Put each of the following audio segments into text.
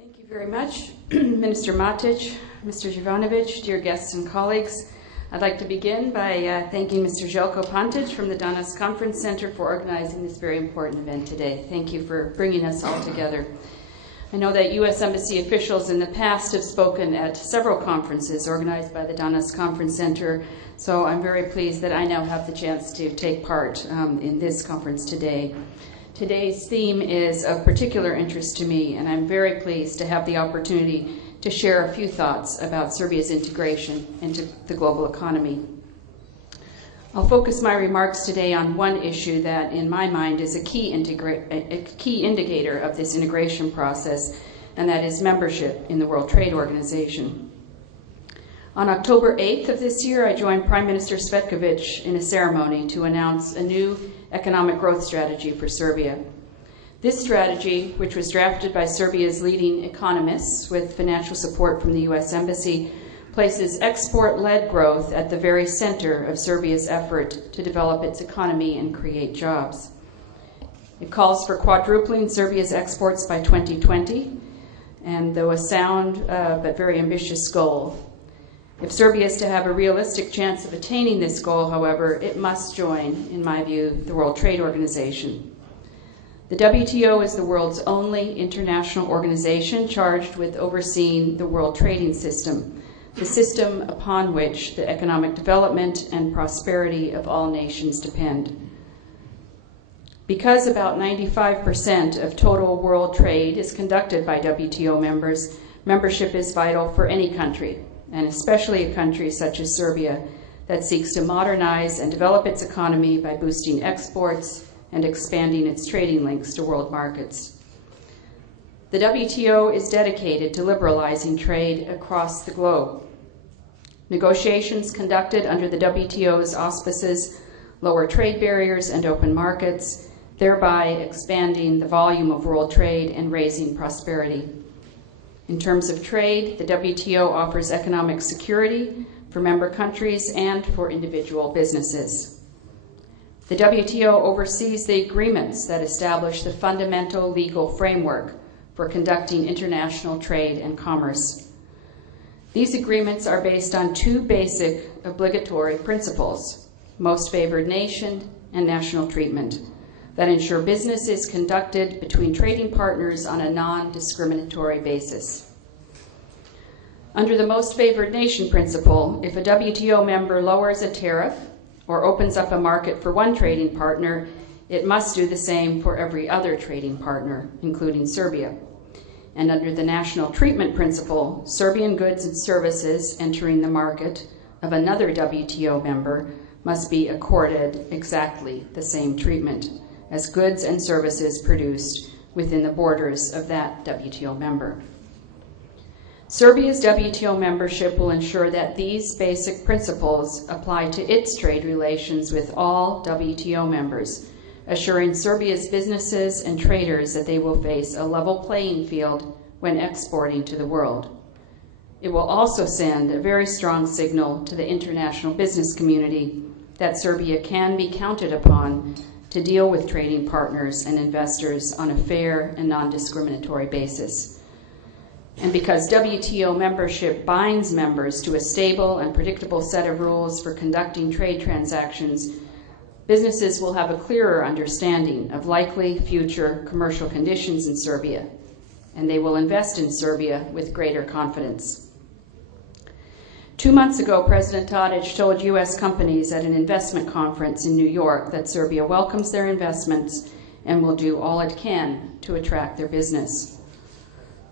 Thank you very much, Minister Matic, Mr. Jovanovic, dear guests and colleagues. I'd like to begin by thanking Mr. Željko Pantic from the Danas Conference Center for organizing this very important event today. Thank you for bringing us all together. I know that U.S. Embassy officials in the past have spoken at several conferences organized by the Danas Conference Center, so I'm very pleased that I now have the chance to take part in this conference today. Today's theme is of particular interest to me, and I'm very pleased to have the opportunity to share a few thoughts about Serbia's integration into the global economy. I'll focus my remarks today on one issue that, in my mind, is a key indicator of this integration process, and that is membership in the World Trade Organization. On October 8th of this year, I joined Prime Minister Cvetković in a ceremony to announce a new economic growth strategy for Serbia. This strategy, which was drafted by Serbia's leading economists with financial support from the U.S. Embassy, places export-led growth at the very center of Serbia's effort to develop its economy and create jobs. It calls for quadrupling Serbia's exports by 2020, and though a sound but very ambitious goal. If Serbia is to have a realistic chance of attaining this goal, however, it must join, in my view, the World Trade Organization. The WTO is the world's only international organization charged with overseeing the world trading system, the system upon which the economic development and prosperity of all nations depend. Because about 95% of total world trade is conducted by WTO members, membership is vital for any country, and especially a country such as Serbia that seeks to modernize and develop its economy by boosting exports and expanding its trading links to world markets. The WTO is dedicated to liberalizing trade across the globe. Negotiations conducted under the WTO's auspices lower trade barriers and open markets, thereby expanding the volume of world trade and raising prosperity. In terms of trade, the WTO offers economic security for member countries and for individual businesses. The WTO oversees the agreements that establish the fundamental legal framework for conducting international trade and commerce. These agreements are based on two basic obligatory principles, most favored nation and national treatment, that ensure business is conducted between trading partners on a non-discriminatory basis. Under the most favored nation principle, if a WTO member lowers a tariff or opens up a market for one trading partner, it must do the same for every other trading partner, including Serbia. And under the national treatment principle, Serbian goods and services entering the market of another WTO member must be accorded exactly the same treatment as goods and services produced within the borders of that WTO member. Serbia's WTO membership will ensure that these basic principles apply to its trade relations with all WTO members, assuring Serbia's businesses and traders that they will face a level playing field when exporting to the world. It will also send a very strong signal to the international business community that Serbia can be counted upon to deal with trading partners and investors on a fair and non-discriminatory basis. And because WTO membership binds members to a stable and predictable set of rules for conducting trade transactions, businesses will have a clearer understanding of likely future commercial conditions in Serbia, and they will invest in Serbia with greater confidence. 2 months ago, President Tadić told U.S. companies at an investment conference in New York that Serbia welcomes their investments and will do all it can to attract their business.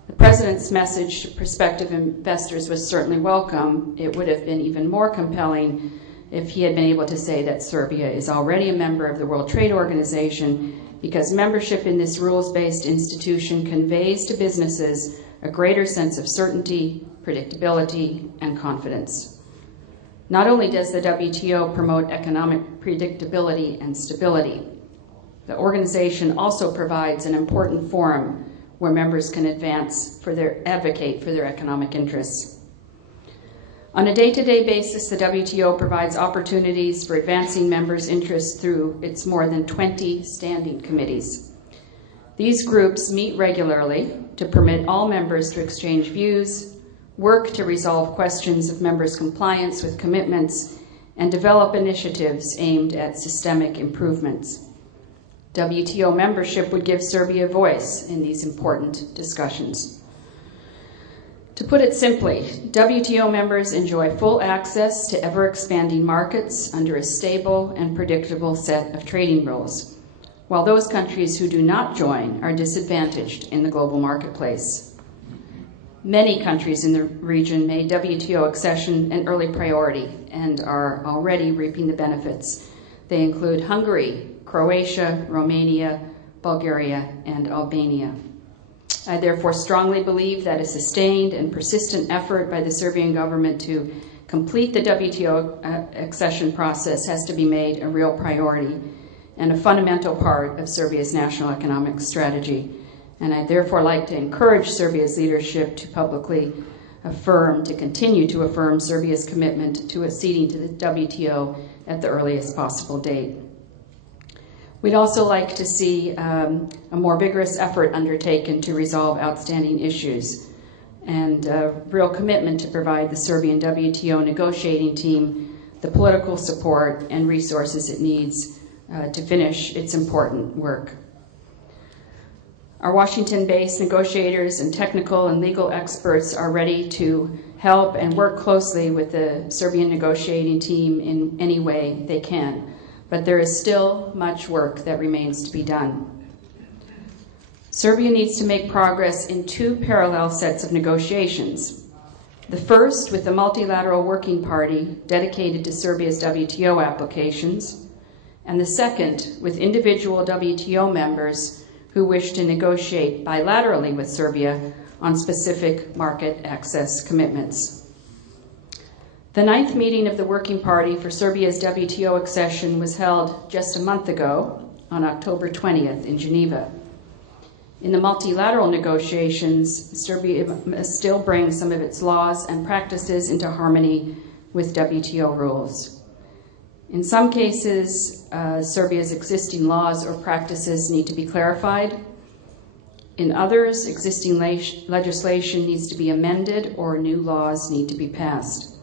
The President's message to prospective investors was certainly welcome. It would have been even more compelling if he had been able to say that Serbia is already a member of the World Trade Organization, because membership in this rules-based institution conveys to businesses a greater sense of certainty, predictability, and confidence. Not only does the WTO promote economic predictability and stability, the organization also provides an important forum where members can advocate for their economic interests. On a day-to-day basis, the WTO provides opportunities for advancing members' interests through its more than 20 standing committees. These groups meet regularly to permit all members to exchange views, work to resolve questions of members' compliance with commitments, and develop initiatives aimed at systemic improvements. WTO membership would give Serbia a voice in these important discussions. To put it simply, WTO members enjoy full access to ever-expanding markets under a stable and predictable set of trading rules, while those countries who do not join are disadvantaged in the global marketplace. Many countries in the region made WTO accession an early priority and are already reaping the benefits. They include Hungary, Croatia, Romania, Bulgaria, and Albania. I therefore strongly believe that a sustained and persistent effort by the Serbian government to complete the WTO accession process has to be made a real priority and a fundamental part of Serbia's national economic strategy. And I'd therefore like to encourage Serbia's leadership to publicly continue to affirm Serbia's commitment to acceding to the WTO at the earliest possible date. We'd also like to see a more vigorous effort undertaken to resolve outstanding issues and a real commitment to provide the Serbian WTO negotiating team the political support and resources it needs to finish its important work. Our Washington-based negotiators and technical and legal experts are ready to help and work closely with the Serbian negotiating team in any way they can. But there is still much work that remains to be done. Serbia needs to make progress in two parallel sets of negotiations. The first with the multilateral working party dedicated to Serbia's WTO applications, and the second with individual WTO members who wish to negotiate bilaterally with Serbia on specific market access commitments. The 9th meeting of the Working Party for Serbia's WTO accession was held just a month ago on October 20th in Geneva. In the multilateral negotiations, Serbia must still bring some of its laws and practices into harmony with WTO rules. In some cases, Serbia's existing laws or practices need to be clarified. In others, existing legislation needs to be amended or new laws need to be passed.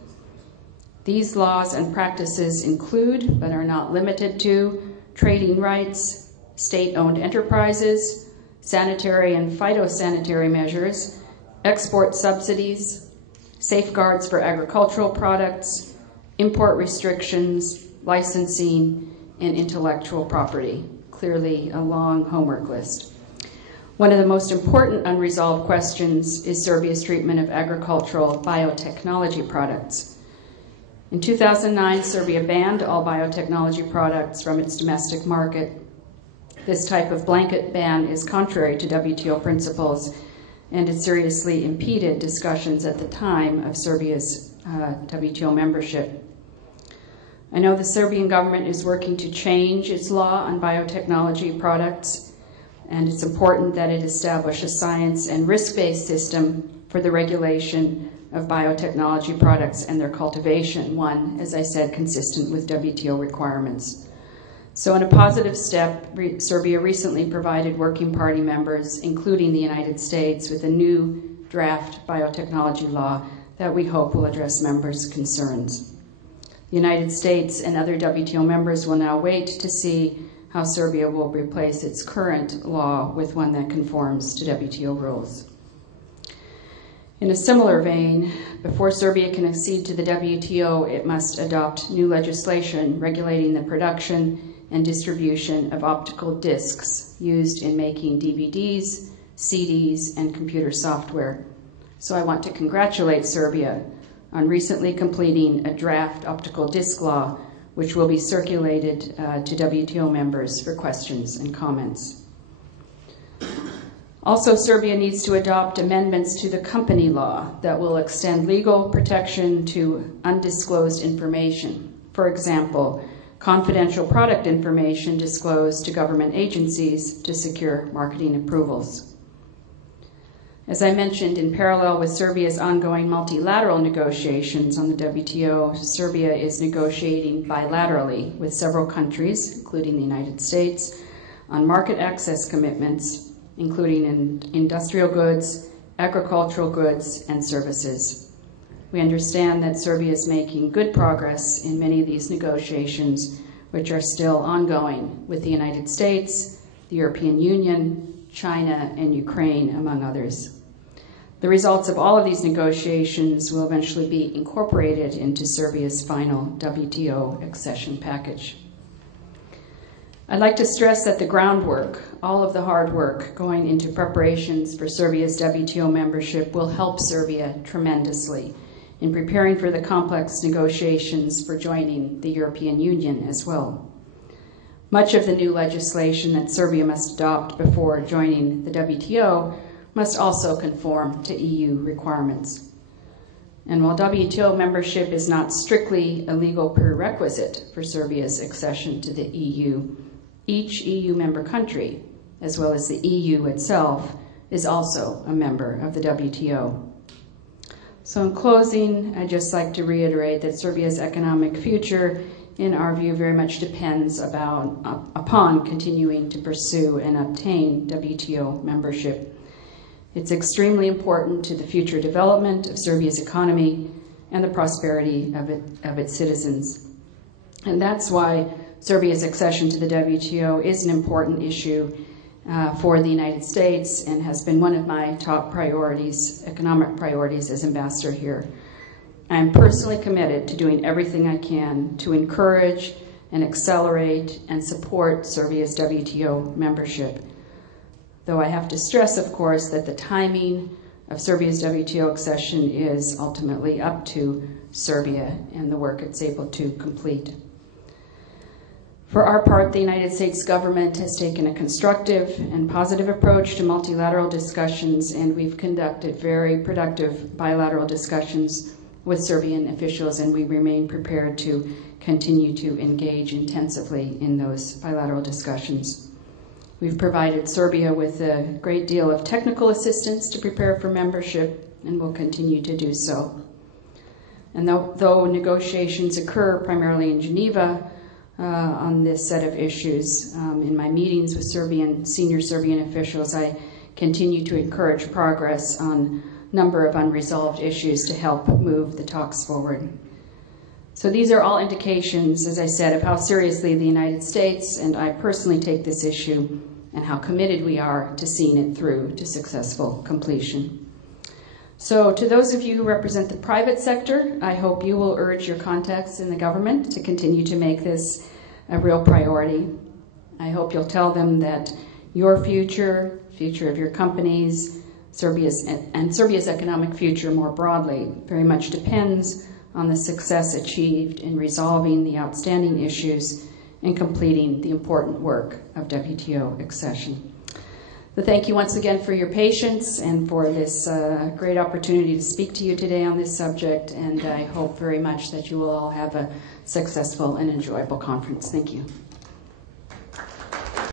These laws and practices include, but are not limited to, trading rights, state-owned enterprises, sanitary and phytosanitary measures, export subsidies, safeguards for agricultural products, import restrictions, licensing, and intellectual property. Clearly a long homework list. One of the most important unresolved questions is Serbia's treatment of agricultural biotechnology products. In 2009, Serbia banned all biotechnology products from its domestic market. This type of blanket ban is contrary to WTO principles, and it seriously impeded discussions at the time of Serbia's WTO membership. I know the Serbian government is working to change its law on biotechnology products, and it's important that it establish a science and risk-based system for the regulation of biotechnology products and their cultivation, one, as I said, consistent with WTO requirements. So in a positive step, Serbia recently provided Working Party members, including the United States, with a new draft biotechnology law that we hope will address members' concerns. The United States and other WTO members will now wait to see how Serbia will replace its current law with one that conforms to WTO rules. In a similar vein, before Serbia can accede to the WTO, it must adopt new legislation regulating the production and distribution of optical discs used in making DVDs, CDs, and computer software. So I want to congratulate Serbia on recently completing a draft optical disc law, which will be circulated to WTO members for questions and comments. Also, Serbia needs to adopt amendments to the company law that will extend legal protection to undisclosed information. For example, confidential product information disclosed to government agencies to secure marketing approvals. As I mentioned, in parallel with Serbia's ongoing multilateral negotiations on the WTO, Serbia is negotiating bilaterally with several countries, including the United States, on market access commitments including in industrial goods, agricultural goods, and services. We understand that Serbia is making good progress in many of these negotiations, which are still ongoing with the United States, the European Union, China, and Ukraine, among others. The results of all of these negotiations will eventually be incorporated into Serbia's final WTO accession package. I'd like to stress that the groundwork, all of the hard work going into preparations for Serbia's WTO membership will help Serbia tremendously in preparing for the complex negotiations for joining the European Union as well. Much of the new legislation that Serbia must adopt before joining the WTO must also conform to EU requirements. And while WTO membership is not strictly a legal prerequisite for Serbia's accession to the EU, each EU member country, as well as the EU itself, is also a member of the WTO. So in closing, I'd just like to reiterate that Serbia's economic future, in our view, very much depends upon continuing to pursue and obtain WTO membership. It's extremely important to the future development of Serbia's economy and the prosperity of its citizens. And that's why Serbia's accession to the WTO is an important issue for the United States and has been one of my top priorities, economic priorities, as ambassador here. I am personally committed to doing everything I can to encourage and accelerate and support Serbia's WTO membership. Though I have to stress, of course, that the timing of Serbia's WTO accession is ultimately up to Serbia and the work it's able to complete. For our part, the United States government has taken a constructive and positive approach to multilateral discussions, and we've conducted very productive bilateral discussions with Serbian officials, and we remain prepared to continue to engage intensively in those bilateral discussions. We've provided Serbia with a great deal of technical assistance to prepare for membership, and will continue to do so. And though negotiations occur primarily in Geneva, on this set of issues. In my meetings with senior Serbian officials, I continue to encourage progress on a number of unresolved issues to help move the talks forward. So these are all indications, as I said, of how seriously the United States and I personally take this issue and how committed we are to seeing it through to successful completion. So to those of you who represent the private sector, I hope you will urge your contacts in the government to continue to make this a real priority. I hope you'll tell them that your future of your companies, Serbia's economic future more broadly, very much depends on the success achieved in resolving the outstanding issues and completing the important work of WTO accession. So thank you once again for your patience and for this great opportunity to speak to you today on this subject, and I hope very much that you will all have a successful and enjoyable conference. Thank you.